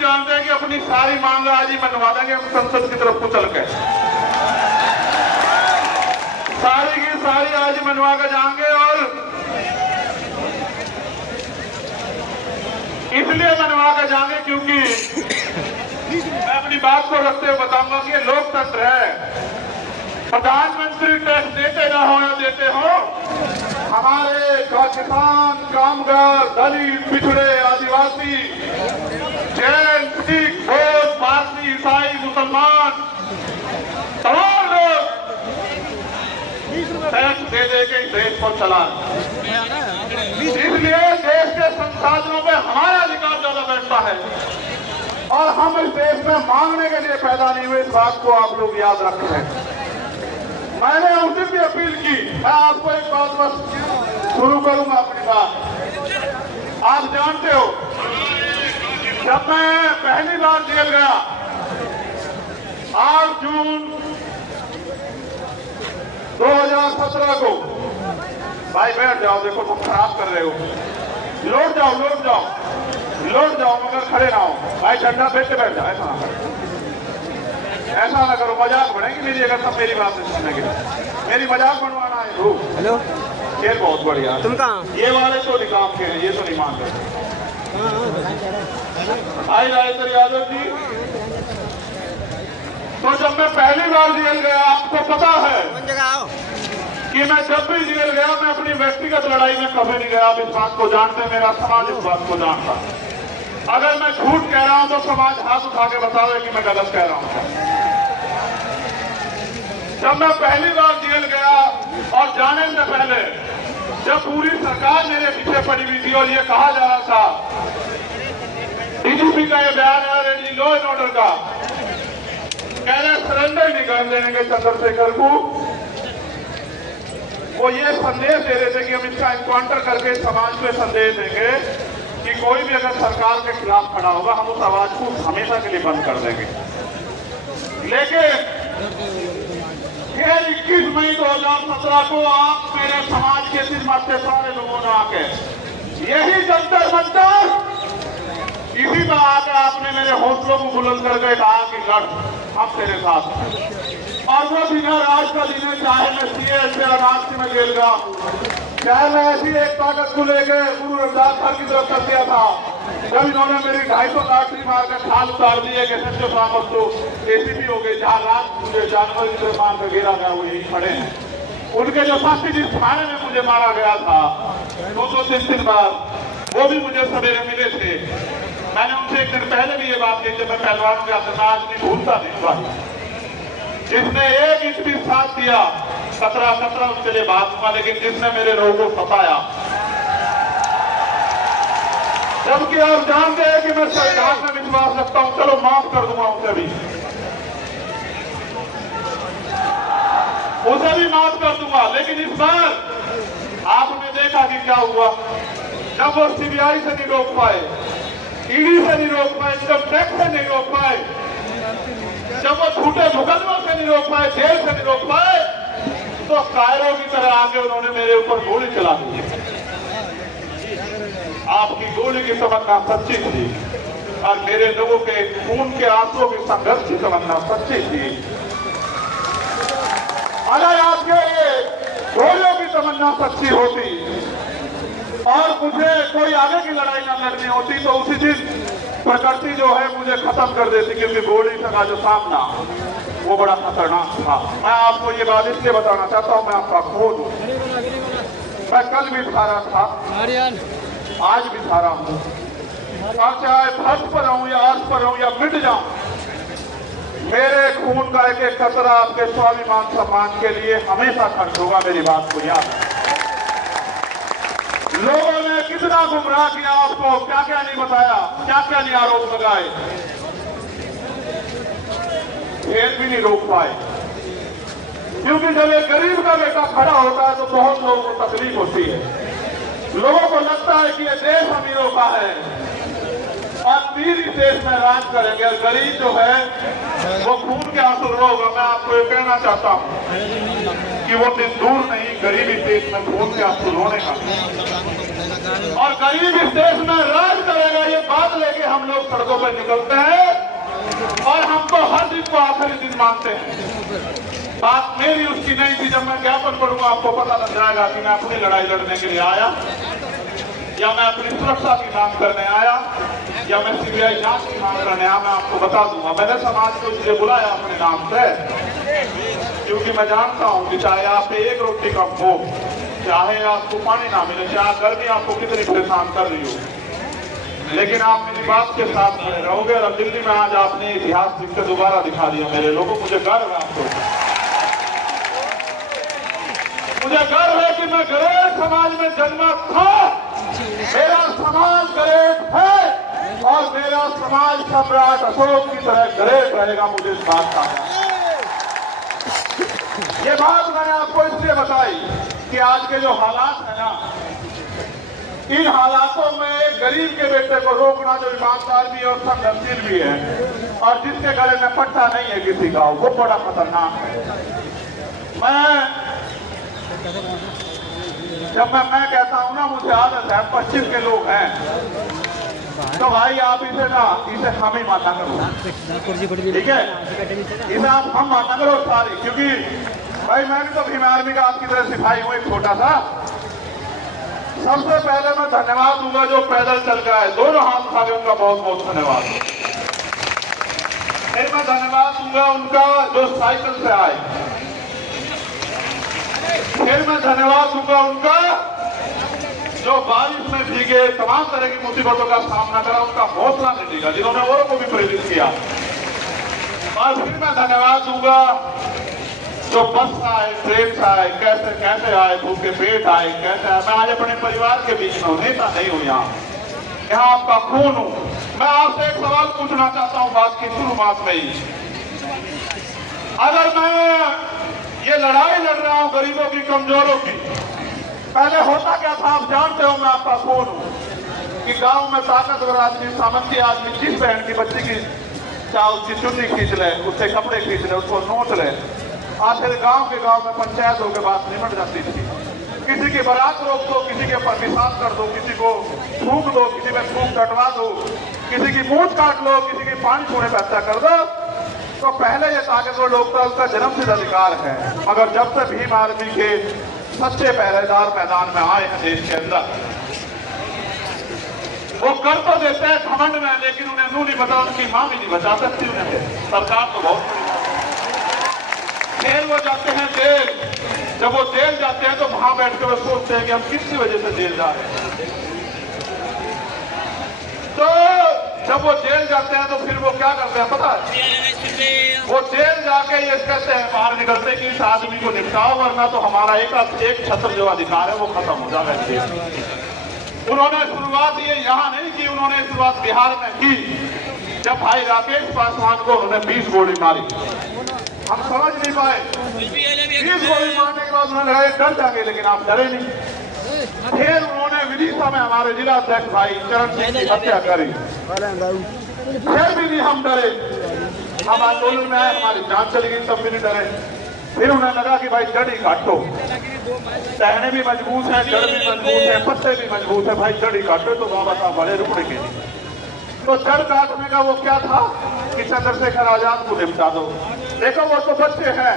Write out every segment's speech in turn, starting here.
जानते हैं कि अपनी सारी मांग आज ही मनवा देंगे हम संसद की तरफ को चल के, सारी की सारी आज ही मनवा कर जाएंगे। और इसलिए मनवा कर जाएंगे क्योंकि मैं अपनी बात को रखते हुए बताऊंगा कि ये लोकतंत्र है। प्रधानमंत्री टैक्स देते ना हो या देते हो, हमारे किसान, कामगार, दलित, पिछड़े, आदिवासी, जैन, सिख, बौद्ध, पारसी, ईसाई, मुसलमान, तमाम लोग टैक्स दे दे के देश को चला। इसलिए देश के संसाधनों में हमारा अधिकार ज्यादा बैठता है और हम इस देश में मांगने के लिए पैदा नहीं हुए। इस बात को आप लोग याद रखें। मैंने उस दिन भी अपील की। मैं आपको एक बात बस शुरू करूंगा अपनी बात। आप जानते हो, जब मैं पहली बार जेल गया 8 जून 2017 को, भाई बैठ जाओ, देखो तुम खराब कर रहे हो, लौट जाओ लौट जाओ लौट जाओ, मगर खड़े ना हो भाई, झंडा फेंक के बैठ जाओ। ऐसा ना करो, ऐसा ना करो, मजाक बढ़ेगी मेरी अगर सब मेरी बात सुनने के लिए। मेरी मजाक बनवाना है तू। हेलो, खेल बहुत बढ़िया। तुम कहाँ? ये वाले तो निकाम के हैं, ये तो नहीं मान रहे। आई राजेंद्र यादव जी, तो जब मैं पहली बार जेल गया, आपको पता है कि मैं जब भी जेल गया मैं अपनी व्यक्तिगत लड़ाई में कभी नहीं गया। आप इस बात को जानते, मेरा समाज इस बात को जानता। अगर मैं झूठ कह रहा हूं तो समाज हाथ उठा के बतावे कि मैं गलत कह रहा हूं। जब मैं पहली बार जेल गया और जाने से पहले जब पूरी सरकार मेरे पीछे पड़ी हुई थी और ये कहा जा रहा था, डीजीपी का ये बयान है लॉ एंड ऑर्डर का, कह रहे सरेंडर नहीं कर देंगे चंद्रशेखर को, वो ये संदेश दे रहे थे कि हम इसका एनकाउंटर करके समाज में संदेश देंगे कि कोई भी अगर सरकार के खिलाफ खड़ा होगा हम उस आवाज को हमेशा के लिए बंद कर देंगे। लेकिन फिर 21 मई 2017 को आप मेरे समाज के सिरमत से सारे लोगों ने आके यही जंतर मंतर, इसी पर आकर आपने मेरे हौसलों को बुलंद करके कहा कि लड़, हम तेरे साथ हैं। और वो दिन है, आज का दिन है, चाहे मैं सीएस से राष्ट्र में जेल गया, चाहे मैं ऐसी एक ताकत को लेकर गुरु रविदास सर की तरफ कर दिया था, जब इन्होंने मेरी 250 लाठी मारकर खाल उतार दिए कि सच्चो सामस तो एसीपी हो गए, जहाँ रात मुझे जानवर की तरह मार कर गिरा गया, वो यही खड़े हैं। उनके जो साथी जिस थाने में मुझे मारा गया था 2-3 बार, वो भी मुझे सवेरे मिले थे। मैंने उनसे एक दिन पहले भी ये बात की, जब मैं पहलवान का समाज नहीं भूलता नहीं, जिसने एक इंच भी साथ दिया 17 उसके लिए बात हुआ, लेकिन जिसने मेरे लोगों को सताया, जबकि आप जानते हैं कि मैं संविधान में विश्वास रखता हूं, चलो माफ कर दूंगा उसे भी माफ कर दूंगा। लेकिन इस बार आपने देखा कि क्या हुआ, जब वो सीबीआई से नहीं रोक पाए, ईडी से नहीं रोक पाए, इनकम टैक्स से नहीं रोक पाए, जब वो झूठे मुकदमों से नहीं रोक पाए, जेल से नहीं रोक पाए, तो कायरों की तरह आके उन्होंने मेरे ऊपर गोली चला दी। आपकी गोली की तमन्ना सच्ची थी और मेरे लोगों के खून के आंसुओं की संघर्ष की तमन्ना सच्ची थी। अगर आपके गोलियों की तमन्ना सच्ची होती और मुझे कोई आगे की लड़ाई न लड़नी होती तो उसी दिन प्रकृति जो है मुझे खत्म कर देती, क्योंकि गोली का जो सामना वो बड़ा खतरनाक था। मैं आपको ये बात इसलिए बताना चाहता हूँ, मैं आपका खोज हूँ। मैं कल भी था रहा था, आज भी था रहा हूँ, और चाहे फर्श पर रहूं या अर्श पर रहूं या मिट जाऊं, मेरे खून का एक एक कतरा आपके स्वाभिमान सम्मान के लिए हमेशा खर्च होगा। मेरी बात को याद है। लोगों ने कितना गुमराह किया आपको, क्या क्या नहीं बताया, क्या क्या नहीं आरोप लगाए, फिर भी नहीं रोक पाए। क्योंकि जब एक गरीब का बेटा खड़ा होता है तो बहुत लोगों को तकलीफ होती है। लोगों को लगता है कि ये देश अमीरों का है और अमीर इस देश में राज करेंगे, और गरीब जो है वो खून के आंसू रोगा। मैं आपको ये कहना चाहता हूँ कि वो दिन दूर नहीं, गरीब इस देश में खून के आंसू रोने का। और गरीब इस देश में राज करेगा, ये बात लेके हम लोग सड़कों पर निकलते हैं और हमको हर दिन को आखिरी दिन मानते हैं। बात मेरी उसकी नहीं थी। जब मैं ज्ञापन पढ़ूंगा आपको पता लग जाएगा कि मैं अपनी लड़ाई लड़ने के लिए आया या मैं अपनी सुरक्षा की मांग करने आया या मैं सीबीआई जांच की मांग करने आया। मैं आपको बता दूंगा, मैंने समाज को इसलिए बुलाया अपने नाम से क्योंकि मैं जानता हूं कि चाहे आप पे एक रोटी कम हो, चाहे आपको पानी ना मिले, चाहे गर्मी आपको कितनी परेशान कर रही हो, लेकिन आप मेरी बात के साथ खड़े रहोगे। और दिल्ली में आज आपने इतिहास लिख के दोबारा दिखा दिया मेरे लोगों। मुझे गर्व है आपको, मुझे गर्व है कि मैं गरीब समाज में जन्मा था। मेरा समाज ग्रेट है और मेरा समाज सम्राट अशोक की तरह ग्रेट रहेगा। मुझे इस बात का ये बात मैंने आपको इसलिए बताई कि आज के जो हालात है ना, इन हालातों में गरीब के बेटे को रोकना जो ईमानदार भी है और संघर्षशील भी है और जिसके गले में पट्टा नहीं है किसी का, वो बड़ा खतरनाक है। जब मैं कहता हूं ना, मुझे आदत है, पश्चिम के लोग हैं तो भाई आप इसे हम ही माना करो, ठीक है? इसे आप हम माना करो सारी, क्योंकि भाई मैं भी तो भीम आर्मी का आपकी तरह सिपाही हूं, एक छोटा सा। सबसे पहले मैं धन्यवाद दूंगा जो पैदल चल का है, दोनों हाथ उठा के उनका बहुत बहुत धन्यवाद। फिर मैं धन्यवाद दूंगा उनका जो साइकिल से आए। फिर मैं धन्यवाद दूंगा उनका जो बारिश में भीगे तमाम तरह की मुसीबतों का सामना करा, उनका हौसला नहीं दिया, जिन्होंने औरों को भी प्रेरित किया। और फिर मैं धन्यवाद दूंगा जो बस आए, ट्रेन से आए, कैसे कैसे आए, भूखे पेट आए, कैसे आए। मैं आज अपने परिवार के बीच में हूं, नेता नहीं हूं, यहाँ आपका खून हूं। मैं आपसे एक सवाल पूछना चाहता हूं बात की शुरुआत में ही। अगर मैं ये लड़ाई लड़ रहा हूं गरीबों की, कमजोरों की, पहले होता क्या था आप जानते हो। मैं आपका खून हूं कि गांव में ताकतवर आदमी, सामंती आदमी जिस बहन की बच्ची की चाहे उसकी चुन्नी खींच ले, उससे कपड़े खींच ले, उसको नोच ले, आखिर गांव के गांव में पंचायतों के बात निमट जाती थी। किसी की बारात रोक दो, किसी के ऊपर पेशाब कर दो, किसी को थूक दो, किसी में थूक कटवा दो, किसी की मूंछ काट लो, किसी की पानी छूने पर हत्या कर दो। तो पहले ये ताकतवर लोकतंत्र का जन्मसिद्ध अधिकार है, मगर जब से भीम आर्मी के सच्चे पहरेदार मैदान में आए हैं देश के अंदर, वो कर तो देते हैं घमंड में, लेकिन उन्हें नू नहीं बता, उनकी मां भी नहीं बचा सकती उन्हें। सरकार तो बहुत फिर वो जाते हैं जेल। जब वो जेल जाते हैं तो वहां बैठ कर वो सोचते हैं कि हम किसी वजह से जेल जा रहे हैं। तो जब वो जेल जाते हैं तो फिर वो क्या करते हैं पता है? वो जेल जाके ये कहते हैं बाहर निकलते कि इस आदमी को निपटाओ, वरना तो हमारा एक छत्र जो अधिकार है वो खत्म हो जाएगा। उन्होंने शुरुआत ये यहाँ नहीं की, उन्होंने शुरुआत बिहार में की जब भाई राकेश पासवान को उन्होंने 20 गोली मारी। हम समझ नहीं पाए, 20 गोली मारने के बाद उन्होंने डर जाएंगे, लेकिन आप डरे नहीं। फिर उन्होंने विदिशा में हमारे जिला अध्यक्ष भाई चरण सिंह की हत्या करी, फिर भी नहीं हम डरे। हम आंदोलन में आए, हमारी जान चली गई, तब भी नहीं डरे। फिर उन्हें लगा कि भाई जड़ ही काटो, टहने भी मजबूत है, जड़ भी मजबूत है, पत्ते भी मजबूत है, भाई जड़ ही काटो तो बाबा साहब बड़े रुकने के। तो जड़ काटने का वो क्या था कि चंद्रशेखर आजाद को निपटा दो। देखो वो तो बच्चे हैं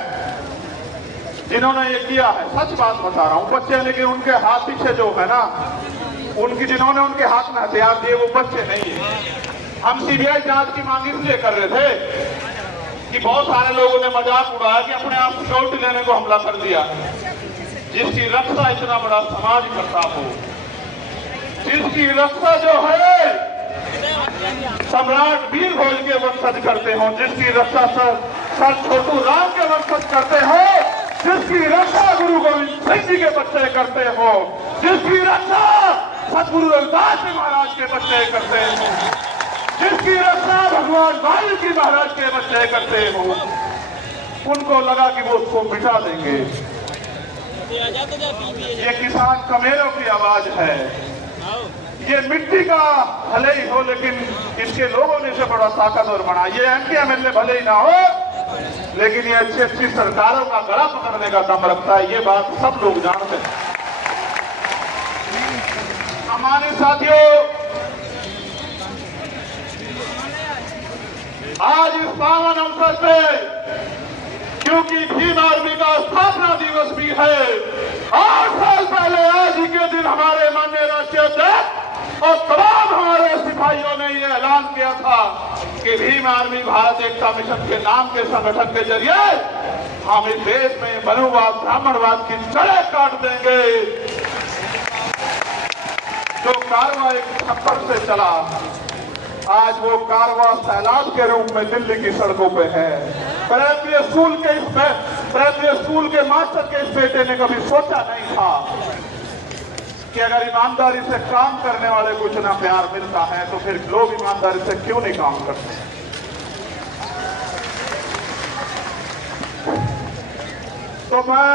जिन्होंने ये किया है, सच बात बता रहा हूँ, बच्चे, लेकिन उनके हाथ पीछे जो है ना, उनकी जिन्होंने उनके हाथ में हथियार दिए वो बच्चे नहीं है। हम सीबीआई जांच की मांग इसलिए कर रहे थे कि बहुत सारे लोगों ने मजाक उड़ाया कि अपने आप सिक्योरिटी लेने को हमला कर दिया। जिसकी रक्षा इतना बड़ा समाज करता हो, जिसकी रक्षा जो है सम्राट वीर भोज के वंशज करते हो, जिसकी रक्षा सर छोटू राम के वंशज करते हो, जिसकी रक्षा गुरु गोविंद सिंह जी के बच्चे करते हो, जिसकी रक्षा सतगुरु रविदास जी महाराज के बच्चे करते हो, जिसकी रक्षा भगवान वाल्मीकि महाराज के बच्चे करते हो, उनको लगा कि वो उसको मिटा देंगे। ये किसान कमेरों की आवाज है, ये मिट्टी का भले ही हो, लेकिन इसके लोगों ने इसे बड़ा ताकतवर बना। ये एमपी एमएलए भले ही ना हो, लेकिन ये अच्छी अच्छी सरकारों का गला पकड़ने का दम रखता है। ये बात सब लोग जानते हैं। हमारे साथियों, आज इस पावन अवसर पे, क्योंकि भीम आर्मी का स्थापना दिवस भी है, 8 साल पहले आज ही के दिन हमारे माननीय राष्ट्रीय अध्यक्ष और तमाम हमारे सिपाहियों ने ये ऐलान किया था कि भीम आर्मी भारत एकता मिशन के नाम के संगठन के जरिए हम इस देश में मनुवाद ब्राह्मणवाद की जड़ें काट देंगे। जो कारवां एक थप्पड़ से चला, आज वो कारवां सैलाब के रूप में दिल्ली की सड़कों पे है। प्राइमरी स्कूल के मास्टर के इस बेटे ने कभी सोचा नहीं था कि अगर ईमानदारी से काम करने वाले को इतना प्यार मिलता है तो फिर लोग ईमानदारी से क्यों नहीं काम करते। तो मैं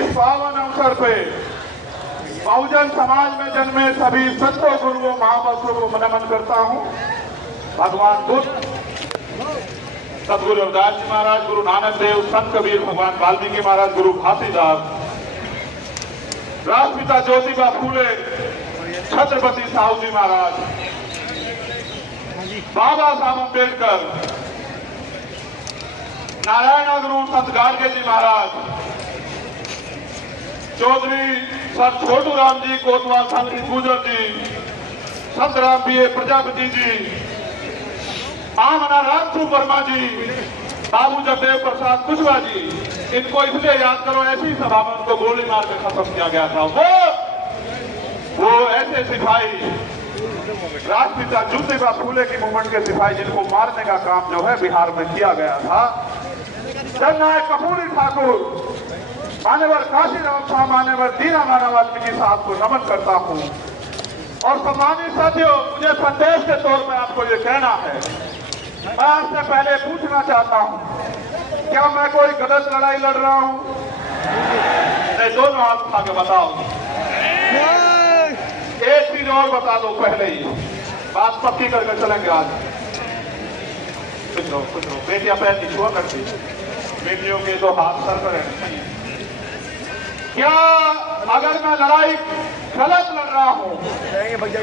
इस पावन अवसर पे बहुजन समाज में जन्मे सभी संतों, गुरुओं, महापुरुषों को नमन करता हूं। भगवान बुद्ध, सदगुरु रविदास जी महाराज, गुरु नानक देव, संत कबीर, भगवान वाल्मीकि महाराज, गुरु घासीदास, राष्ट्रपिता ज्योतिबा फूले, छत्रपति साहू जी महाराज, बाबा साहब अम्बेडकर, नारायण गुरु संत गाडगे जी महाराज, चौधरी सर छोटू राम जी कोतवाल, संत गुजर जी, संत राम बी प्रजापति जी, आमना रामचू वर्मा जी, बाबू जगदेव प्रसाद कुशवाहा जी, इनको इसलिए याद करो, ऐसी सभा में उनको गोली मार के खत्म किया गया था। वो ऐसे सिपाही, राष्ट्रपिता ज्योतिबा फूले की मूवमेंट के सिपाही जिनको मारने का काम जो है बिहार में किया गया था। जननायक कर्पूरी ठाकुर, मान्यवर काशीराम साहब, मान्यवर दीना मानव वाल्मीकि साहब को नमन करता हूं। और सम्मानित साथियों, मुझे संदेश के तौर पर आपको ये कहना है, मैं आपसे पहले पूछना चाहता हूं, क्या मैं कोई गलत लड़ाई लड़ रहा हूं? नहीं, दोनों हाथ उठा के बताओ। एक चीज और बता दो पहले ही, बात पक्की करके चलेंगे आज। कुछ लो, बेटियां पैर नहीं छुआ करती, बेटियों के दो हाथ सर पर है। क्या अगर मैं लड़ाई गलत लड़ रहा हूं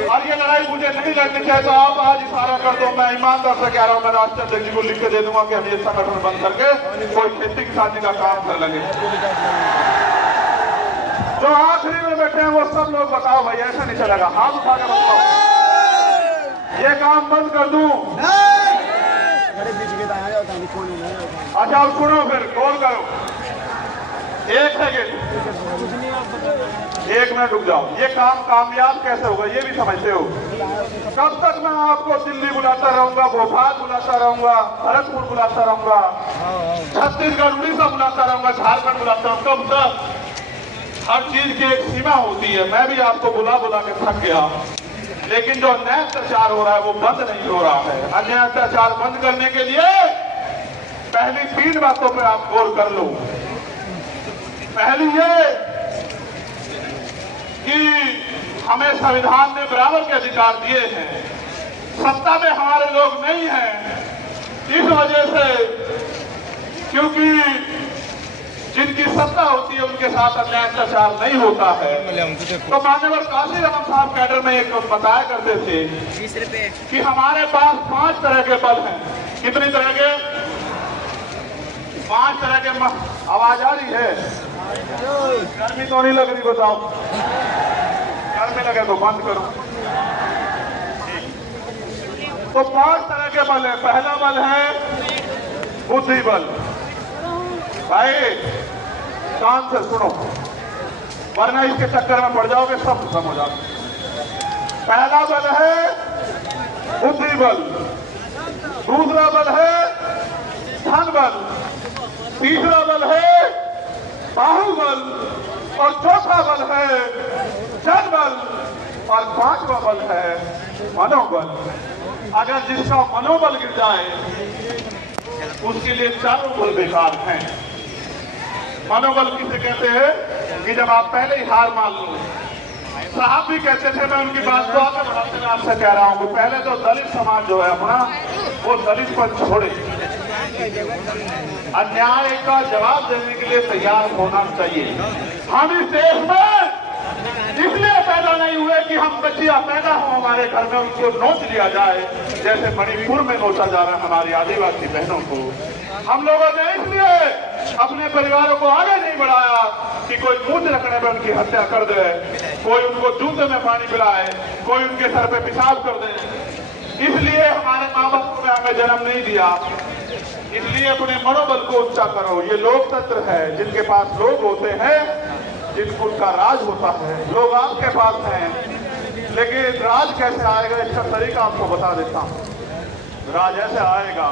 और ये लड़ाई मुझे नहीं लड़नी चाहिए तो आप आज इशारा कर दो, मैं ईमानदार से कह रहा हूं, मैं राष्ट्रीय अध्यक्ष जी को लिख के दे दूंगा कि हम ये संगठन बंद करके कोई खेती किसानी का काम कर लगे। जो आखिरी में बैठे हैं वो सब लोग बताओ भाई, ऐसा नहीं चलेगा, हाथ उठा के बताओ, ये काम बंद कर दूं? अच्छा अब सुनो, फिर कॉल करो, 1 सेकेंड, 1 मिनट रुक जाओ। ये काम कामयाब कैसे होगा ये भी समझते हो? कब तक मैं आपको दिल्ली बुलाता रहूंगा, भोपाल बुलाता रहूंगा, भरतपुर बुलाता रहूंगा, छत्तीसगढ़, उड़ीसा बुलाता रहूंगा, झारखंड बुलाता रहूंगा, कब तक? हर चीज की एक सीमा होती है। मैं भी आपको बुला बुला के थक गया, लेकिन जो अन्याय अत्याचार हो रहा है वो बंद नहीं हो रहा है। अन्याय अत्याचार बंद करने के लिए पहली 3 बातों पर आप गौर कर लो। पहली ये कि हमें संविधान ने बराबर के अधिकार दिए हैं, सत्ता में हमारे लोग नहीं हैं, इस वजह से क्योंकि जिनकी सत्ता होती है उनके साथ अन्याय अत्याचार नहीं होता है। तो मान्यवर काशीराम साहब कैडर में एक बताया करते थे कि हमारे पास 5 तरह के बल हैं। कितनी तरह के? 5 तरह के। आवाज आ रही है? गर्मी तो नहीं लग रही? बताओ, गर्मी लगे तो बंद करो। तो 5 तरह के बल है। पहला बल है बुद्धि बल। भाई कान से सुनो, वरना इसके चक्कर में पड़ जाओगे, सब खत्म हो जाओगे। पहला बल है बुद्धि बल, दूसरा बल है धन बल, तीसरा बल है बाहुबल और चौथा बल है जन बल और 5वां बल है मनोबल। अगर जिसका मनोबल गिर जाए उसके लिए चारों बल बेकार हैं। मनोबल किसे कहते हैं कि जब आप पहले ही हार मान लो। साहब भी कहते थे, मैं उनकी बात को आगे बढ़ाते हुए आपसे कह रहा हूं कि पहले तो दलित समाज जो है अपना, वो दलित पर छोड़े, अन्याय का जवाब देने के लिए तैयार होना चाहिए। हम इस देश में इसलिए पैदा नहीं हुए कि हम बच्चियां पैदा हो हमारे घर में उनको नोच लिया जाए, जैसे मणिपुर में नोचा जा रहा है हमारी आदिवासी बहनों को। हम लोगों ने इसलिए अपने परिवारों को आगे नहीं बढ़ाया कि कोई मूंछ रखने पर उनकी हत्या कर दे, कोई उनको जूते में पानी पिलाए, कोई उनके सर पे पेशाब कर दे। इसलिए हमारे माँ बाप ने हमें जन्म नहीं दिया। इसलिए अपने मनोबल को ऊंचा करो। ये लोकतंत्र है, जिनके पास लोग होते हैं, जिनका राज होता है। लोग आपके पास हैं, लेकिन राज कैसे आएगा इसका तरीका आपको बता देता हूं। राज ऐसे आएगा,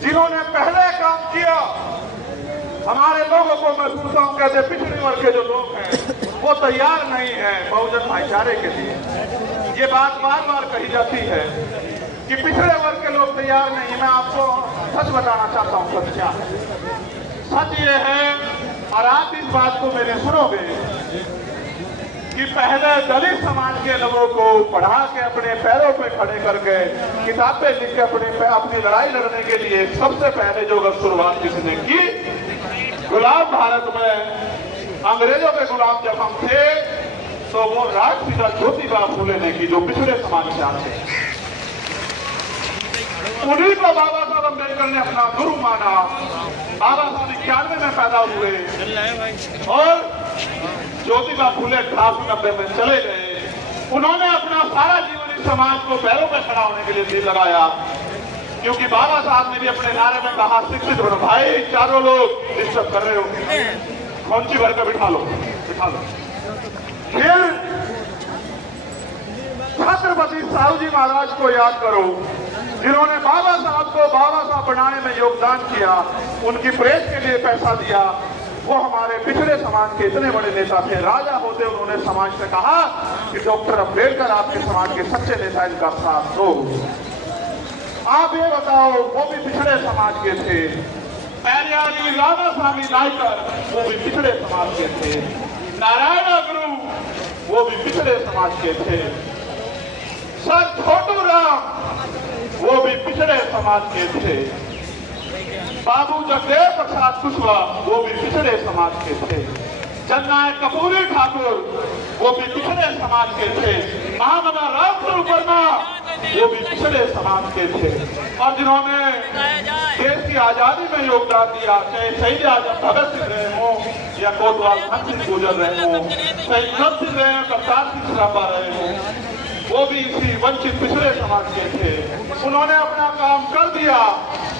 जिन्होंने पहले काम किया। हमारे लोगों को मैं सुनता हूं, कहते पिछड़े वर्ग के जो लोग हैं वो तैयार नहीं है बहुजन भाईचारे के लिए। ये बात बार बार कही जाती है कि पिछड़े वर्ग के लोग तैयार नहीं। मैं आपको सच बताना चाहता हूं, सच क्या है। सच ये है, और आप इस बात को मेरे सुनोगे, कि पहले दलित समाज के लोगों को पढ़ा के अपने पैरों पे खड़े करके किताबें लिख के अपनी लड़ाई लड़ने के लिए सबसे पहले जो अगर शुरुआत किसने की, गुलाम भारत में अंग्रेजों के गुलाम जब हम थे तो वो राष्ट्रपिता ज्योतिबा फूले ने की, जो पिछड़े समाज से आते हैं। उन्हीं को बाबा साहब अम्बेडकर ने अपना गुरु माना। बाबा साहब 91 में पैदा हुए और ज्योतिबा फूले 1890 में चले गए। उन्होंने अपना सारा जीवन इस समाज को पैरों पे खड़ा होने के लिए दिल लगाया, क्योंकि बाबा साहब ने भी अपने नारे में कहा, शिक्षित बनो। भाई चारों लोग डिस्टर्ब कर रहे हो, कौन भर कर बिठा लो, बिठा लो। फिर छत्रपति साहू जी महाराज को याद करो, जिन्होंने बाबा साहब को बाबा साहब बनाने में योगदान किया, उनकी प्रेस के लिए पैसा दिया। वो हमारे पिछड़े समाज के इतने बड़े नेता थे। राजा होते उन्होंने समाज से कहा कि डॉक्टर अम्बेडकर आपके समाज के सच्चे नेता, इनका साथ दो। आप ये बताओ, वो भी पिछड़े समाज के थे। पेरियारी रामास्वामी नायकर, वो भी पिछड़े समाज के थे। नारायण गुरु, वो भी पिछड़े समाज के थे। सर छोटू राम, वो भी पिछड़े समाज के थे। बाबू जगदेव प्रसाद कुशवाहा, वो भी पिछड़े समाज के थे। जननायक कपूरी ठाकुर, वो भी पिछड़े समाज के थे। महामना रामस्वरूप वर्मा, वो भी पिछड़े समाज के थे। और जिन्होंने देश की आजादी में योगदान दिया, चाहे शहीद आजम भगत सिंह रहे हों या कोतवाल भगत सिंह गुजर रहे हों, चाहे भगत सिंह रहे हों, कप्तान सिंह सराबा रहे हों, वो भी इसी वंचित पिछड़े समाज के थे। उन्होंने अपना काम कर दिया।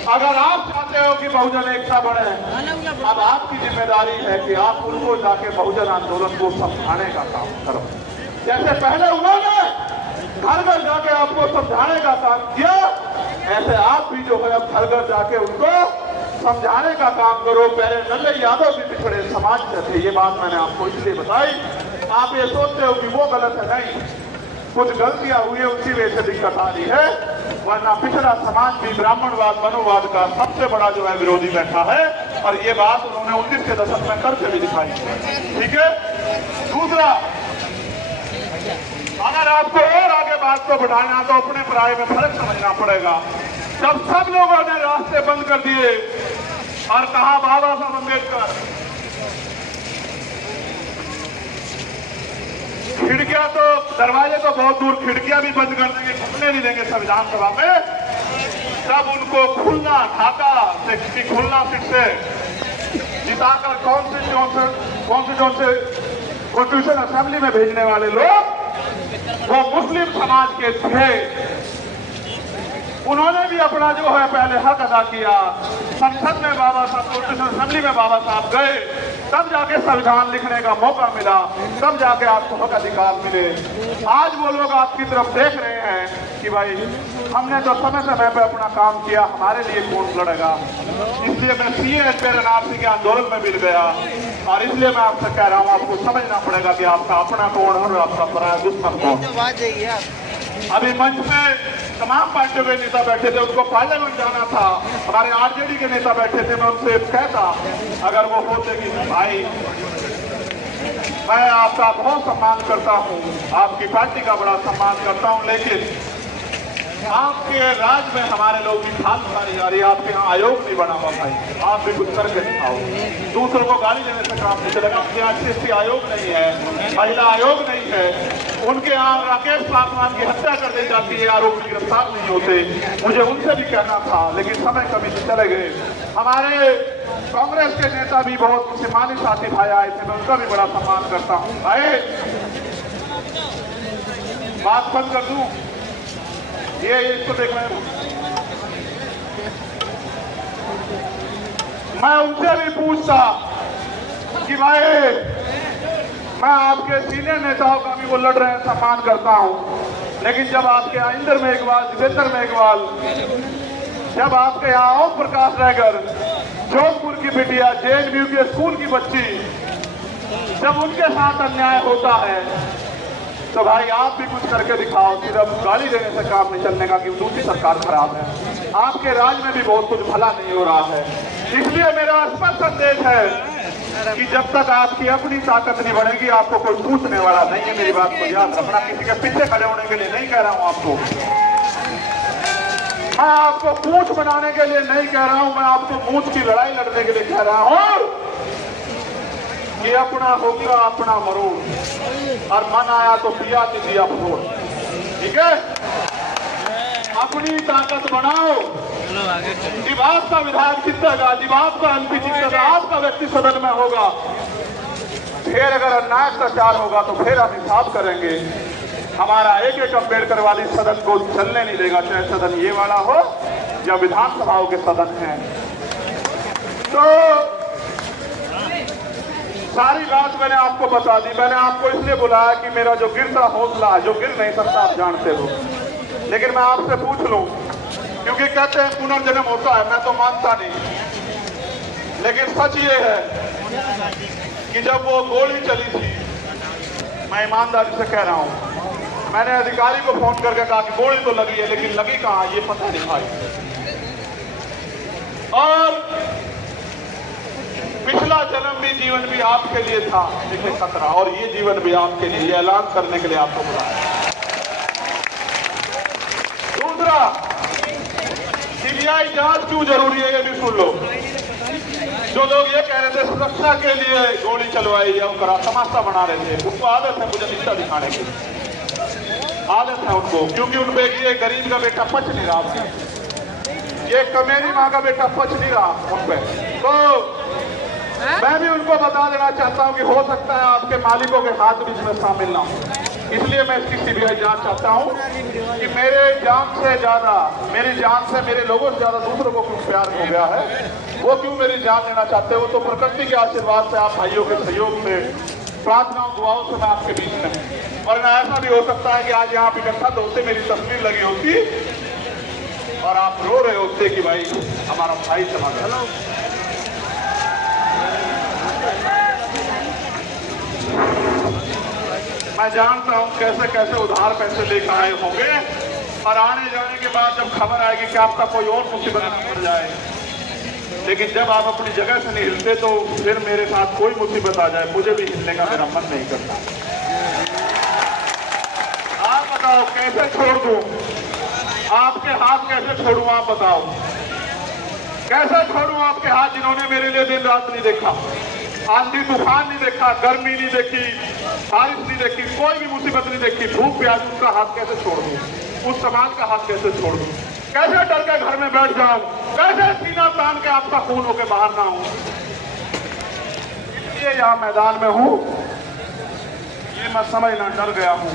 अगर आप चाहते हो कि बहुजन एकता बढ़े, अब आपकी जिम्मेदारी है कि आप उनको जाके बहुजन आंदोलन को समझाने का काम करो। जैसे पहले उन्होंने घर घर जाके आपको समझाने का काम किया, ऐसे आप भी जो है अब घर घर जाके उनको समझाने का काम करो। पहले नल्ले यादव भी पिछड़े समाज से थे, ये बात मैंने आपको इसलिए बताई। आप ये सोचते हो कि वो गलत है, नहीं, कुछ गलतियां हुई है, उसी वजह से दिक्कत आ रही है। वरना पिछड़ा समाज भी ब्राह्मणवाद मनुवाद का सबसे बड़ा जो है विरोधी बैठा है, और ये बात उन्होंने 19 के दशक में करके भी दिखाई। ठीक है। दूसरा, अगर आपको और आगे बात को बढ़ाना तो अपने पराये में फर्क समझना पड़ेगा। जब सब लोगों ने रास्ते बंद कर दिए और कहा बाबा साहब अम्बेडकर, खिड़कियां तो, दरवाजे तो बहुत दूर, खिड़कियां भी बंद कर देंगे, घुसने नहीं देंगे संविधान सभा में। तब उनको खुलना, ढाका से खुलना फिर से जिताकर कॉन्स्टिट्यूशन असेंबली में भेजने वाले लोग वो मुस्लिम समाज के थे। उन्होंने भी अपना जो है पहले हक अदा किया। संसद में बाबा साहब, कॉन्स्टिट्यूशन असेंबली में बाबा साहब गए, तब जाके संविधान लिखने का मौका मिला, तब जाके आपको हक अधिकार मिले। आज वो लोग आपकी तरफ देख रहे हैं कि भाई हमने तो समय समय पे अपना काम किया, हमारे लिए कौन लड़ेगा। इसलिए मैं सीए एनआरसी के आंदोलन में मिल गया, और इसलिए मैं आपसे कह रहा हूँ, आपको समझना पड़ेगा कि आपका अपना कौन है और आपका पराया दुश्मन कौन। अभी मंच में तमाम पार्टियों के नेता बैठे थे, उनको पार्लियामेंट जाना था। हमारे आरजेडी के नेता बैठे थे, मैं उनसे कहता अगर वो होते कि भाई मैं आपका बहुत सम्मान करता हूँ, आपकी पार्टी का बड़ा सम्मान करता हूँ, लेकिन आपके राज में हमारे लोग की खाल उतारी जा रही है। आपके यहाँ आयोग नहीं बना हुआ भाई, आप भी कुछ करके दिखाओ। दूसरों को गाली देने से काम नहीं चलेगा। आपके यहाँ SC आयोग नहीं है, महिला आयोग नहीं है। उनके यहाँ राकेश पासवान की हत्या कर दी जाती है, आरोपी गिरफ्तार नहीं होते। मुझे उनसे भी कहना था, लेकिन समय कमी से चले गए। हमारे कांग्रेस के नेता भी बहुत सम्मानी साथी भाई आए थे, मैं उनका भी बड़ा सम्मान करता हूँ। भाई बात बंद कर दूं, ये इसको देख रहे हैं। मैं उनसे भी पूछता कि भाई मैं आपके सीनियर नेताओं का भी वो लड़ रहे हैं, सम्मान करता हूं, लेकिन जब आपके यहाँ इंदर मेघवाल, देवेंद्र मेघवाल, जब आपके यहाँ ओम प्रकाश रायगर, जोधपुर की बिटिया, JNU के स्कूल की बच्ची, जब उनके साथ अन्याय होता है तो भाई आप भी कुछ करके दिखाओ। सिर्फ गाली देने से काम नहीं चलने का कि दूसरी सरकार खराब है। आपके राज में भी बहुत कुछ भला नहीं हो रहा है। इसलिए मेरा स्पष्ट संदेश है कि जब तक आपकी अपनी ताकत नहीं बढ़ेगी, आपको कोई पूछने वाला नहीं है। मेरी बात को याद रखना, किसी के पीछे खड़े होने के लिए नहीं कह रहा हूं आपको। मैं आपको पूछ बनाने के लिए नहीं कह रहा हूं, मैं आपको पूछ की लड़ाई लड़ने के लिए कह रहा हूं कि अपना होगा अपना मरोड़, और मन आया तो पिया दिया फोड़। ठीक है, अपनी ताकत बढ़ाओ। जब आपका विधायक जीतेगा, जब आपका MP जीतेगा, आपका व्यक्ति सदन में होगा, फिर अगर अन्याय अत्याचार होगा तो फिर हम हिसाब करेंगे। हमारा एक अम्बेडकर वाली सदन को चलने नहीं देगा, चाहे सदन ये वाला हो या विधानसभाओं के सदन है। तो सारी बात मैंने आपको बता दी। मैंने आपको इसलिए बुलाया कि मेरा जो गिरता हौसला है, जो गिर नहीं सकता, आप जानते हो, लेकिन मैं आपसे पूछ लूं, क्योंकि कहते हैं पुनर्जन्म होता है, मैं तो मानता नहीं, लेकिन सच ये है कि जब वो गोली चली थी, मैं ईमानदारी से कह रहा हूं, मैंने अधिकारी को फोन करके कहा कि गोली तो लगी है, लेकिन लगी कहां ये पता नहीं भाई। और पिछला जन्म भी जीवन भी आपके लिए था लेकिन खतरा, और ये जीवन भी आपके लिए, ऐलान करने के लिए आपको बुलाया। दूसरा, CBI जांच क्यों जरूरी है ये भी सुन लो। जो लोग ये कह रहे थे सुरक्षा के लिए गोली चलवाई या करा, तमाशा बना रहे थे, उनको आदत है मुझे नीचा दिखाने की, आदत है उनको, क्योंकि उन पे ये गरीब का बेटा पच नहीं रहा, ये कमेरी माँ का बेटा पच नहीं रहा उन पे। तो मैं भी उनको बता देना चाहता हूं कि हो सकता है आपके मालिकों के हाथ भी इसमें शामिल ना हो। इसलिए मैं इसकी CBI जांच चाहता हूं कि मेरे जान से ज्यादा, मेरी जान से, मेरे लोगों से ज्यादा दूसरों को क्यों प्यार हो गया है, वो क्यों मेरी जान लेना चाहते हो। तो प्रकृति के आशीर्वाद से, आप भाइयों के सहयोग से, प्रार्थनाओं दुआओं से मैं आपके बीच में हूं। और ऐसा भी हो सकता है कि आज यहाँ पे इकट्ठा तो होते, मेरी तस्वीर लगी होती और आप रो रहे होते कि भाई हमारा भाई चला गया। मैं जानता हूं कैसे कैसे उधार पैसे लेकर आए होंगे, और आने जाने के बाद जब खबर आएगी कि आपका कोई और मुसीबत में पड़ जाए, लेकिन जब आप अपनी जगह से नहीं हिलते तो फिर मेरे साथ कोई मुसीबत आ जाए, मुझे भी हिलने का मेरा मन नहीं करता। आप बताओ कैसे छोड़ दूं, आपके हाथ कैसे छोड़ूं, आप बताओ कैसे छोड़ूं आपके हाथ जिन्होंने मेरे लिए दिन रात नहीं देखा, आंधी तूफान नहीं देखा, गर्मी नहीं देखी, बारिश नहीं देखी, कोई भी मुसीबत नहीं देखी, भूख प्यास, उसका हाथ कैसे छोड़ दूं, उस समाज का हाथ कैसे छोड़ दूं, कैसे डर के घर में बैठ जाऊं, कैसे सीना तान के आपका खून होके बाहर ना हूं। इसलिए यहां मैदान में हूं, ये मैं समझना डर गया हूं।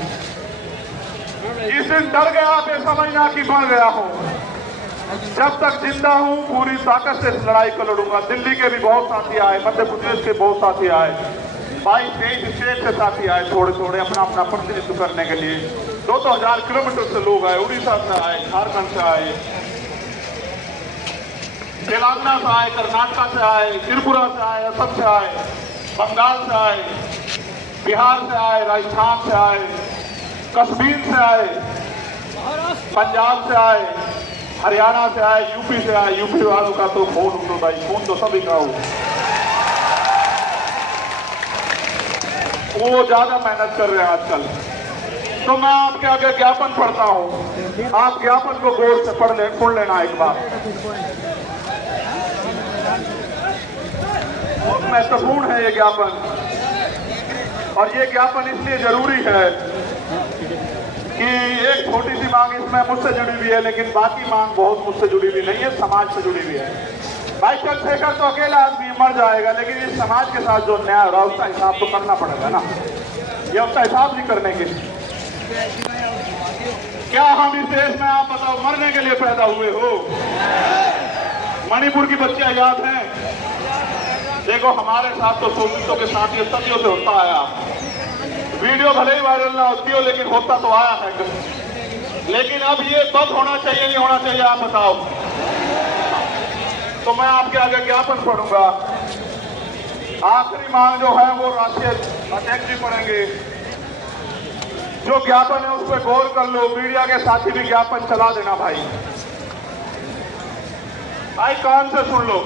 जिस दिन डर गया फिर समझना कि बढ़ गया हूं। जब तक जिंदा हूं पूरी ताकत से इस लड़ाई को लड़ूंगा। दिल्ली के भी बहुत साथी आए, मध्य प्रदेश के बहुत साथी आए, 22-23 स्टेट से साथी आए, थोड़े थोड़े अपना अपना प्रतिनिधित्व करने के लिए। 2-2 हजार किलोमीटर से लोग आए, उड़ीसा से आए, झारखंड से आए, तेलंगाना से आए, कर्नाटक से आए, त्रिपुरा से आए, असम से आए, बंगाल से आए, बिहार से आए, राजस्थान से आए, कश्मीर से आए, पंजाब से आए, हरियाणा से आए, यूपी से आए। यूपी वालों का तो फोन उठो भाई, फोन तो सभी का हो, वो ज्यादा मेहनत कर रहे हैं आजकल। तो मैं आपके आगे ज्ञापन पढ़ता हूं, आप ज्ञापन को गौर से पढ़ लेना एक बार। बहुत महत्वपूर्ण है ये ज्ञापन, और ये ज्ञापन इसलिए जरूरी है कि एक छोटी सी मांग इसमें मुझसे जुड़ी हुई है, लेकिन बाकी मांग बहुत मुझसे जुड़ी हुई नहीं है, समाज से जुड़ी हुई है। भाई चंद्रशेखर तो अकेला आदमी मर जाएगा, लेकिन इस समाज के साथ जो न्याय हो रहा है उसका हिसाब तो करना पड़ेगा ना। ये उसका हिसाब नहीं करने के, क्या हम इस देश में, आप बताओ, मरने के लिए पैदा हुए हो? मणिपुर की बच्चियां याद हैं? देखो हमारे साथ तो सोवियतों के साथ ये सदियों से होता आया, वीडियो भले ही वायरल ना होती हो लेकिन होता तो आया है। लेकिन अब ये बंद होना चाहिए, नहीं होना चाहिए, आप बताओ। तो मैं आपके आगे ज्ञापन पढ़ूंगा। आखिरी मांग जो है वो राष्ट्रीय अध्यक्ष जी पढ़ेंगे। जो ज्ञापन है उस पर गौर कर लो, मीडिया के साथी भी ज्ञापन चला देना भाई। भाई कान से सुन लो।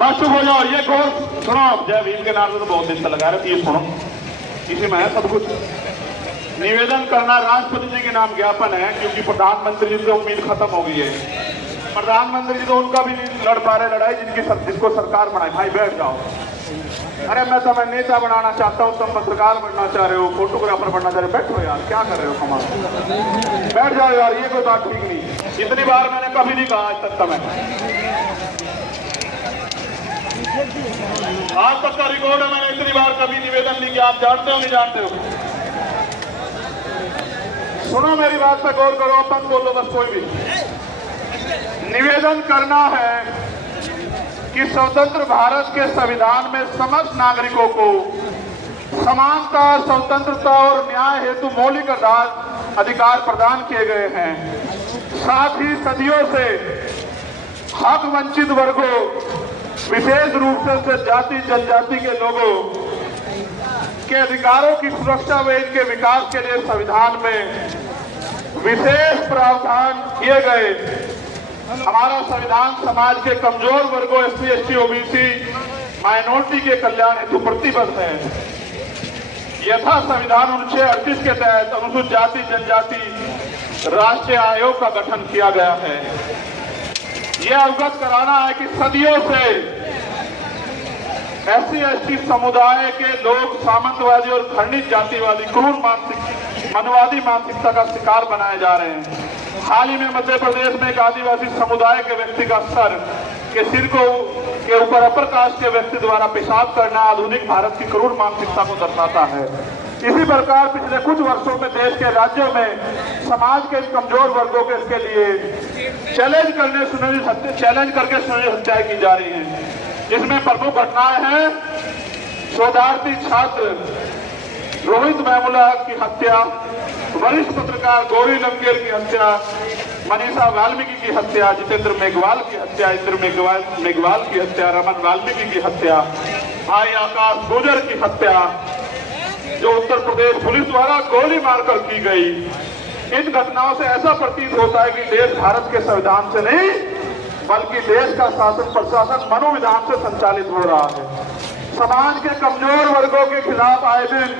बस चुप हो जाओ, ये घोष सुनो। जय भीम के नाम से तो बहुत दिन से लगा रहे, ये सुनो, इसी में है सब कुछ। निवेदन करना राष्ट्रपति जी के नाम ज्ञापन है, क्योंकि प्रधानमंत्री जी से उम्मीद खत्म हो गई है। प्रधानमंत्री जी तो उनका भी नहीं लड़ पा रहे लड़ाई जिसको सरकार बनाए। भाई बैठ जाओ। अरे मैं तुम्हें नेता बनाना चाहता हूँ, तुम पत्रकार बनना चाह रहे हो, फोटोग्राफर बनना चाह रहे हो, बैठो यार, क्या कर रहे हो कमाल। बैठ जाओ यार, ये कोई बात ठीक नहीं। इतनी बार मैंने कभी नहीं कहा आज तक तुम्हें, आज तक का रिकॉर्ड है, मैंने इतनी बार कभी निवेदन नहीं किया। आप जानते हो नहीं जानते हो? सुनो मेरी बात पे गौर करो, अपन बोलो बस कोई भी। निवेदन करना है कि स्वतंत्र भारत के संविधान में समस्त नागरिकों को समानता, स्वतंत्रता और न्याय हेतु मौलिक अधिकार प्रदान किए गए हैं। साथ ही सदियों से हक वंचित वर्गों, विशेष रूप से जाति जनजाति के लोगों के अधिकारों की सुरक्षा व इनके विकास के लिए संविधान में विशेष प्रावधान किए गए। हमारा संविधान समाज के कमजोर वर्गों, एससी, एसटी, ओबीसी, माइनॉरिटी के कल्याण हेतु प्रतिबद्ध है। यथा संविधान अनुच्छेद 38 के तहत अनुसूचित जाति जनजाति राष्ट्रीय आयोग का गठन किया गया है। यह अवगत कराना है कि सदियों से एससी, एसटी समुदाय के लोग सामंतवादी और खंडित जातिवादी क्रूर मनवादी मानसिकता का शिकार बनाए जा रहे हैं। हाल ही में मध्य प्रदेश में एक आदिवासी समुदाय के व्यक्ति का सर के सिर के ऊपर अपर कास्ट के व्यक्ति द्वारा पेशाब करना आधुनिक भारत की क्रूर मानसिकता को दर्शाता है। इसी प्रकार पिछले कुछ वर्षों में देश के राज्यों में समाज के कमजोर वर्गों के इसके लिए चैलेंज करके सुनिश्चित हत्याएं की जा रही हैं। इसमें प्रमुख घटनाएं हैं शोधार्थी छात्र रोहित वेमुला की हत्या, वरिष्ठ पत्रकार गौरी लंकेर की हत्या, मनीषा वाल्मीकि की हत्या, जितेंद्र मेघवाल की हत्या, इंद्र मेघवाल की हत्या, रमन वाल्मीकि की हत्या, भाई आकाश गुजर की हत्या जो उत्तर प्रदेश पुलिस द्वारा गोली मारकर की गई। इन घटनाओं से ऐसा प्रतीत होता है कि देश भारत के संविधान से नहीं बल्कि देश का शासन प्रशासन मनोविधान से संचालित हो रहा है। समाज के कमजोर वर्गों के खिलाफ आए दिन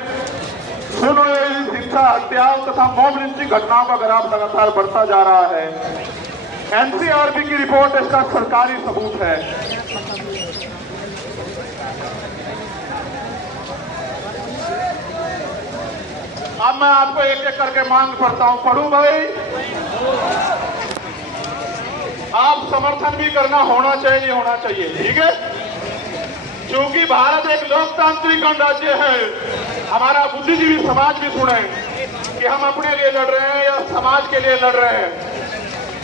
सुनो हिंसा, हत्याओं तथा मॉब लिंचिंग घटनाओं का ग्राफ लगातार बढ़ता जा रहा है। एनसीआरबी की रिपोर्ट इसका सरकारी सबूत है। अब मैं आपको एक एक करके मांग पढ़ता हूं, पढ़ूं भाई? आप समर्थन भी करना होना चाहिए, नहीं होना चाहिए, ठीक है? क्योंकि भारत एक लोकतांत्रिक गणराज्य है। हमारा बुद्धिजीवी समाज भी सुने कि हम अपने लिए लड़ रहे हैं या समाज के लिए लड़ रहे हैं।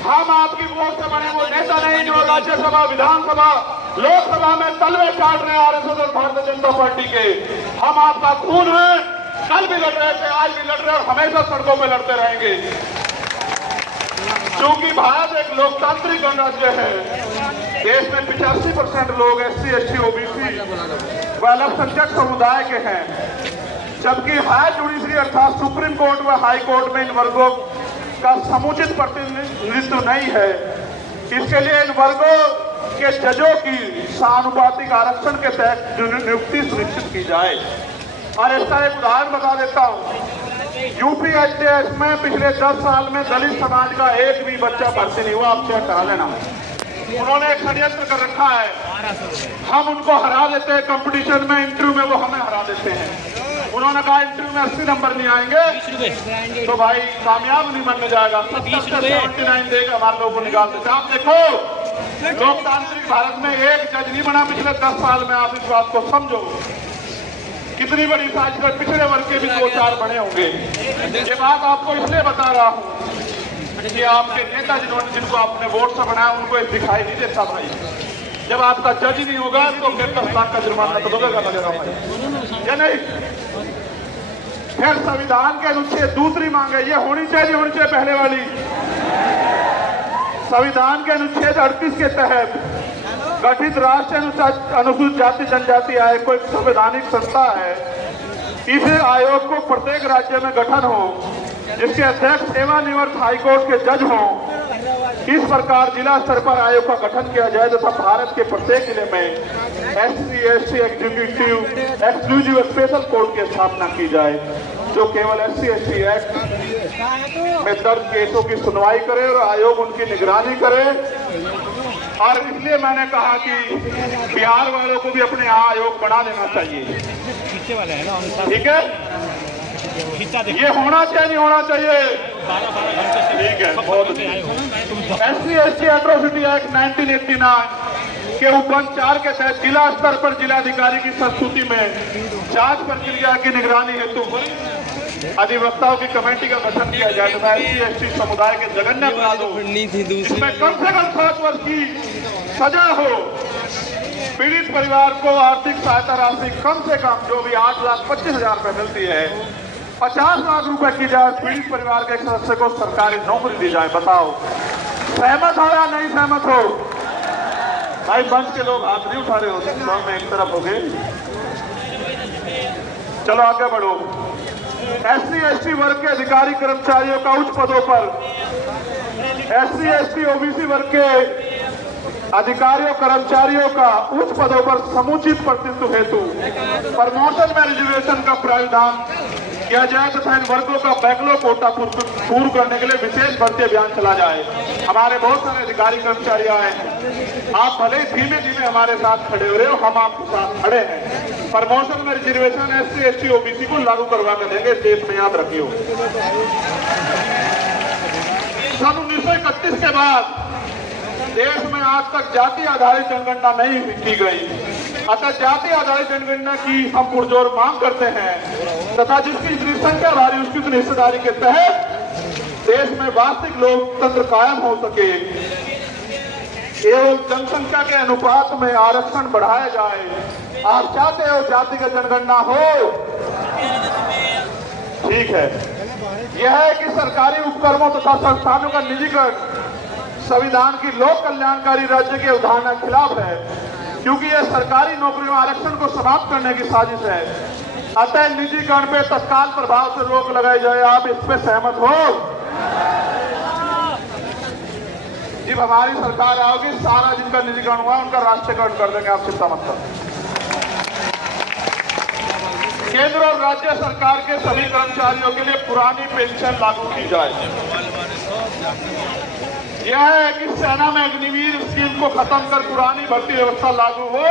हम आपकी वोट से बने वो नेता नहीं जो राज्यसभा, विधानसभा, लोकसभा में तलवे चाट रहे हैं आरएसएस और भारतीय जनता पार्टी के। हम आपका खून है, कल भी लड़ रहे थे, आज भी लड़ रहे और हमेशा सड़कों में लड़ते रहेंगे। क्योंकि भारत एक लोकतांत्रिक गणराज्य है। देश में 85% लोग एससी, एसटी, ओबीसी, वह अल्पसंख्यक समुदाय के हैं, जबकि हाई जुडिशरी अर्थात सुप्रीम कोर्ट व हाई कोर्ट में इन वर्गों का समुचित प्रतिनिधित्व नहीं है। इसके लिए इन वर्गों के जजों की समानुपातिक आरक्षण के तहत नियुक्ति सुनिश्चित की जाए। और इसका एक उदाहरण बता देता हूँ। यूपीएचएस में पिछले 10 साल में दलित समाज का एक भी बच्चा भर्ती नहीं हुआ। आप चेक करा लेना। उन्होंने एक षड्यंत्र कर रखा है, हम उनको हरा देते हैं कंपटीशन में, इंटरव्यू में वो हमें हरा देते हैं। उन्होंने कहा इंटरव्यू में 80 नंबर नहीं आएंगे तो भाई कामयाब नहीं बनने जाएगा, 70 से 79 देगा, हमारे लोगों को निकाल देते। आप देखो लोकतांत्रिक भारत में एक जज नहीं बना पिछले 10 साल में। आप इस बात को समझो, कितनी बड़ी साजिश। पिछड़े वर्ग के भी 2-4 बने होंगे। ये बात आपको इसलिए बता रहा हूँ कि आपके नेता जिनको आपने वोट से बनाया उनको एक दिखाई नहीं देता भाई। जब आपका जज ही नहीं होगा तो फिर 10 लाख का जुर्माना तो दोगे लगेगा भाई, या नहीं? फिर संविधान के अनुच्छेद दूसरी मांगे ये होनी चाहिए पहले वाली। संविधान के अनुच्छेद 38 के तहत गठित राष्ट्रीय अनुसूचित जाति जनजाति आयोग को एक संवैधानिक संस्था है। इस आयोग को प्रत्येक राज्य में गठन हो, जिसके अध्यक्ष सेवानिवृत्त हाईकोर्ट के जज हों। इस प्रकार जिला स्तर पर आयोग का गठन किया जाए तथा भारत के प्रत्येक जिले में SC/ST executive exclusive special court की स्थापना की जाए, जो केवल SC/ST एक्ट में दर्ज केसों की सुनवाई करे और आयोग उनकी निगरानी करे। और इसलिए मैंने कहा कि बिहार वालों को भी अपने यहाँ आयोग बना देना चाहिए। ठीक है, ये होना चाहिए नहीं होना चाहिए? ठीक है, बहुत SC/ST एट्रोसिटी एक्ट 1989 के उपबंध 4 के तहत जिला स्तर पर जिलाधिकारी की संस्तुति में जांच प्रक्रिया की निगरानी हेतु अधिवक्ताओं की कमेटी का गठन किया जाए तथा SC/ST समुदाय के जघन्य अपराधों इसमें कम से कम 7 वर्ष की सजा हो। पीड़ित परिवार को आर्थिक सहायता राशि कम से कम जो भी 8,25,000 रुपए मिलती है 50 लाख रुपए की जाए। पीड़ित परिवार के एक सदस्य को सरकारी नौकरी दी जाए। बताओ सहमत हो या नहीं सहमत हो? भाई मंच के लोग हाथ नहीं उठा रहे हो, सब में एक तरफ हो गए। चलो आगे बढ़ो। SC/ST वर्ग के अधिकारी कर्मचारियों का उच्च पदों पर SC/ST OBC वर्ग के अधिकारियों कर्मचारियों का उच्च पदों पर समुचित प्रतिनिधित्व हेतु प्रमोशन में रिजर्वेशन का प्रावधान किया जाए तथा इन वर्गों का बैकलॉग कोटा पूर्ण करने के लिए विशेष भर्ती अभियान चला जाए। हमारे बहुत सारे अधिकारी कर्मचारी आए हैं, आप भले ही धीमे धीमे हमारे साथ खड़े हो रहे हो, हम आपके साथ खड़े हैं। प्रमोशन में रिजर्वेशन SC/ST OBC को लागू करवा कर देंगे, देश में याद रखियो। सन 1931 के बाद देश में आज तक जाति आधारित जनगणना नहीं की गई, अतः जाति आधारित जनगणना की हम पुरजोर मांग करते हैं तथा जिसकी जितनी संख्या भारी उसकी उतनी हिस्सेदारी के तहत देश में वास्तविक लोकतंत्र कायम हो सके एवं जनसंख्या के अनुपात में आरक्षण बढ़ाया जाए। आप चाहते हो जातिगत जनगणना हो? ठीक है। यह है कि सरकारी उपक्रमों तथा संस्थानों का निजीकरण संविधान की लोक कल्याणकारी राज्य के उदाहरण के खिलाफ है, क्योंकि यह सरकारी नौकरियों आरक्षण को समाप्त करने की साजिश है। अतः निजीकरण पे तत्काल प्रभाव से रोक लगाई जाए। आप इस पे सहमत हो? जब हमारी सरकार आओगी सारा जिनका निजीकरण हुआ उनका राष्ट्रीयकरण कर देंगे, आप चिंता मत करो। केंद्र और राज्य सरकार के सभी कर्मचारियों के लिए पुरानी पेंशन लागू की जाए। यह है कि सेना में अग्निवीर स्कीम को खत्म कर पुरानी भर्ती व्यवस्था लागू हो,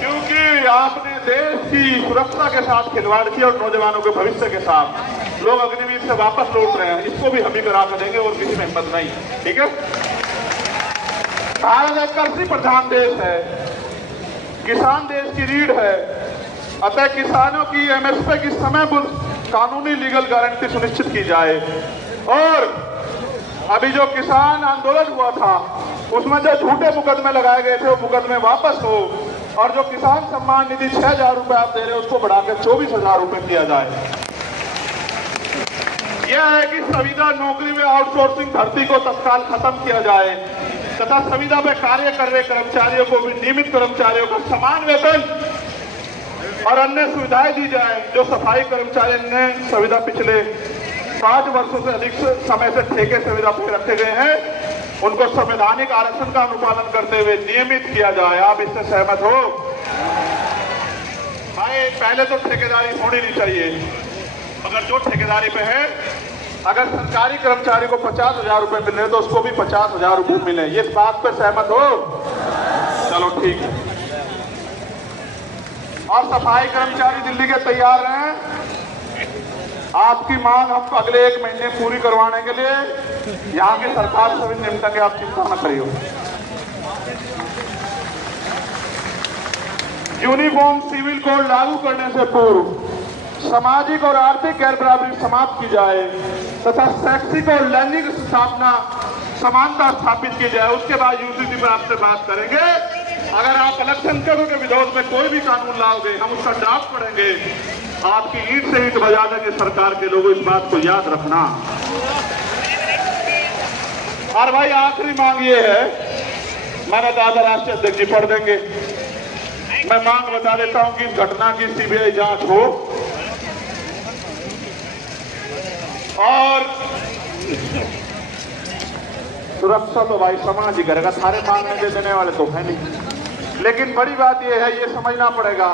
क्योंकि आपने देश की सुरक्षा के साथ खिलवाड़ किया और नौजवानों के भविष्य के साथ लोग अग्निवीर से वापस लौट रहे हैं। इसको भी हम ही करा कर देंगे और किसी में हिम्मत नहीं। ठीक है, भारत एक कृषि प्रधान देश है, किसान देश की रीढ़ है, अतः किसानों की MSP की समय कानूनी लीगल गारंटी सुनिश्चित की जाए। और अभी जो किसान आंदोलन हुआ था उसमें जो झूठे मुकदमे लगाए गए थे वो मुकदमे वापस हो और जो किसान सम्मान निधि 6,000 रुपए आप दे रहे हो उसको बढ़ाकर 24,000 रुपए किया जाए। यह है कि संविदा नौकरी में आउटसोर्सिंग भर्ती को तत्काल खत्म किया जाए तथा संविदा में कार्य कर रहे कर्मचारियों को भी नियमित कर्मचारियों का समान वेतन और अन्य सुविधाएं दी जाए। जो सफाई कर्मचारी ने सुविधा पिछले 5 वर्षों से अधिक समय से ठेके सुविधा पे रखे गए हैं, उनको संवैधानिक आरक्षण का अनुपालन करते हुए नियमित किया जाए। आप इससे सहमत हो? भाई पहले तो ठेकेदारी होनी नहीं चाहिए, मगर जो ठेकेदारी पे है, अगर सरकारी कर्मचारी को 50,000 रुपए मिल रहे तो उसको भी 50,000 रुपए मिले। ये इस बात पे सहमत हो? चलो ठीक है। और सफाई कर्मचारी दिल्ली के तैयार हैं आपकी मांग हम अगले 1 महीने पूरी करवाने के लिए। यहाँ की सरकार से भी निपटेंगे, आप चिंता न करिए। यूनिफॉर्म सिविल कोड लागू करने से पूर्व सामाजिक और आर्थिक गैर बराबरी समाप्त की जाए तथा शैक्षिक और लैंगिक समानता स्थापित की जाए। उसके बाद यूसीसी पर आपसे बात करेंगे। अगर आप अल्पसंख्यकों के विरोध में कोई भी कानून लाओगे, हम उसका ड्राफ्ट पढ़ेंगे, आपकी ईंट से ईंट बजा देंगे सरकार के लोगों। इस बात को याद रखना। और भाई आखिरी मांग ये है, मैंने दादा राष्ट्रीय अध्यक्ष जी पढ़ देंगे। मैं मांग बता देता हूं कि इस घटना की सीबीआई जांच हो और सुरक्षा तो भाई समाज ही करेगा, सारे मांगने दे देने वाले तो है नहीं। लेकिन बड़ी बात यह है, ये समझना पड़ेगा